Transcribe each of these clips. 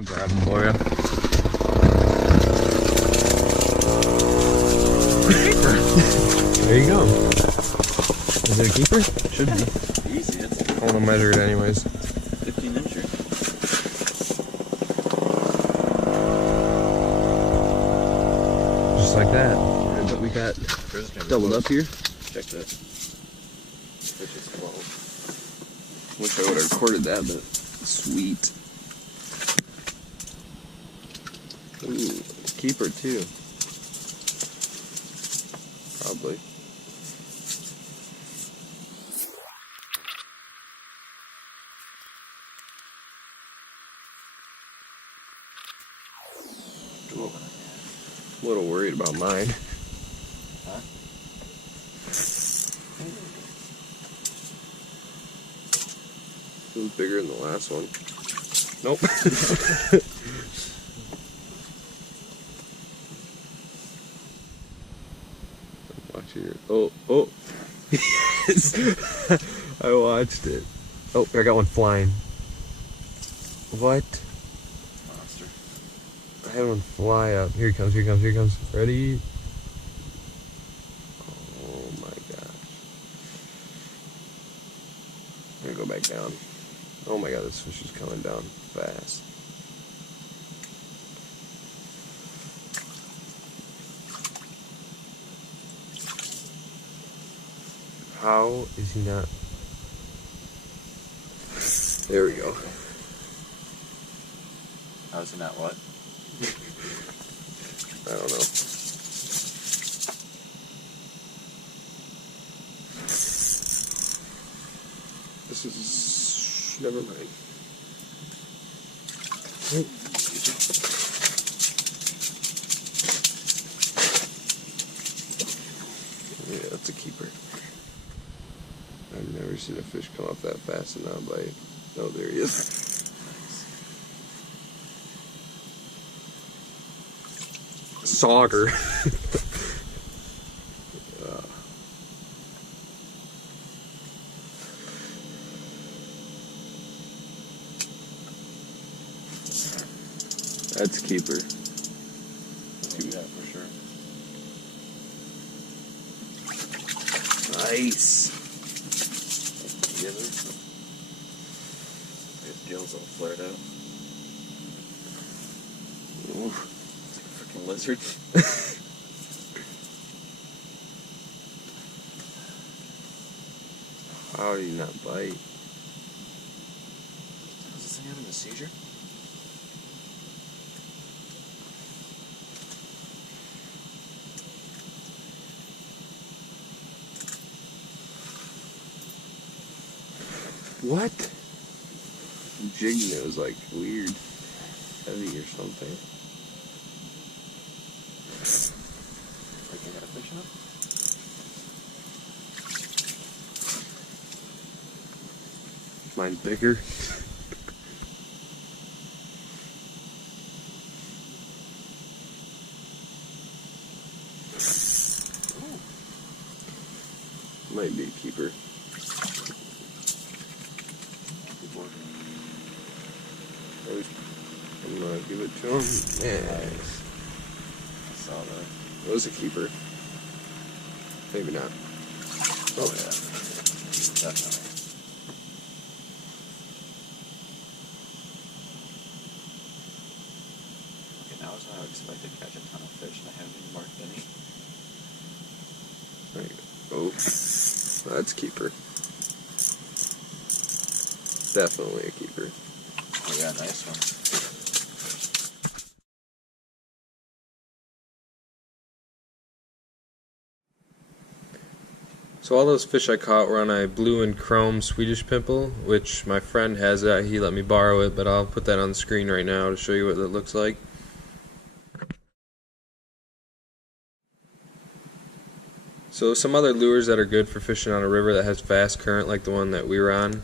I'll grab them for you. There you go. Is it a keeper? Should be. Easy. It's I want to measure it anyways. 15 incher. Just like that. And what we got doubled up here. Check that. Fish is close. Wish I would have recorded that, but sweet. Ooh, keeper too. Probably. Ooh. A little worried about mine. Huh? It was bigger than the last one. Nope. Watch here. Oh. Yes! I watched it. Oh, I got one flying. What? Monster. I had one fly up. Here he comes. Ready? Oh my gosh. I'm gonna go back down. Oh my god, this fish is coming down fast. How is he not? There we go. How is he not what? I don't know. This is... never mind. Yeah, that's a keeper. I've never seen a fish come up that fast and not bite. Oh, there he is. Sauger. That's keeper. Yeah, for sure. Nice. His gills all flared out. Oof. It's like a freaking lizard. How do you not bite? Is this thing having a seizure? What? Jigging it was like weird, heavy or something. Like I got a fish up? Mine's bigger. Might be a keeper. I'm gonna give it to him. Yes. I saw that. It was a keeper. Maybe not. Oh yeah. Definitely. Okay, now is when I would expect to catch a ton of fish and I haven't even marked any. There you go. Oh, that's keeper. Definitely a keeper. Oh yeah, nice one. So all those fish I caught were on a blue and chrome Swedish pimple, which my friend has that. He let me borrow it, but I'll put that on the screen right now to show you what it looks like. So some other lures that are good for fishing on a river that has fast current, like the one that we were on,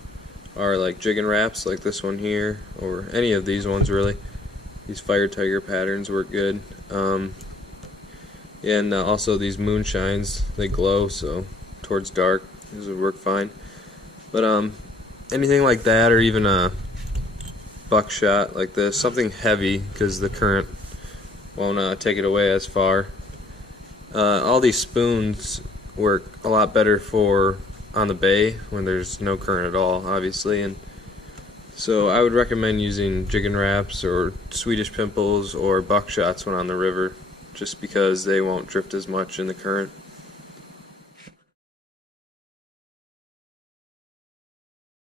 are like jigging wraps, like this one here, or any of these ones really. These fire tiger patterns work good. And also these moonshines, they glow, so towards dark, these would work fine. But anything like that, or even buckshot like this, something heavy because the current won't take it away as far. All these spoons work a lot better for on the bay when there's no current at all, obviously, and so I would recommend using jigging wraps or Swedish pimples or buckshots when on the river, just because they won't drift as much in the current.